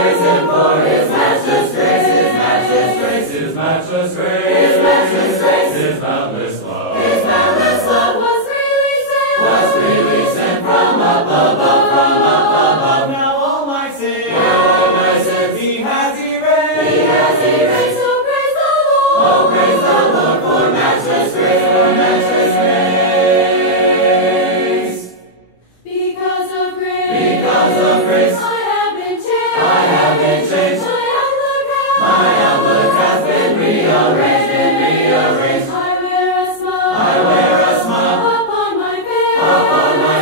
praise Him for His matchless grace, His matchless grace, His matchless grace, His matchless grace, His boundless love. His boundless love was freely sent from above, from above. Now all my sins, He has erased, He has erased. So praise the Lord, oh praise the Lord for matchless grace, for matchless grace. Because of grace, I have been changed, I have been changed. My outlook has been rearranged, been rearranged. I wear a smile upon my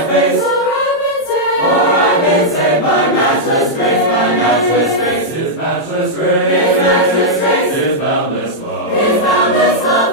face, for I've been saved by matchless grace, by matchless grace, His matchless grace, His matchless grace, His boundless love, His boundless love.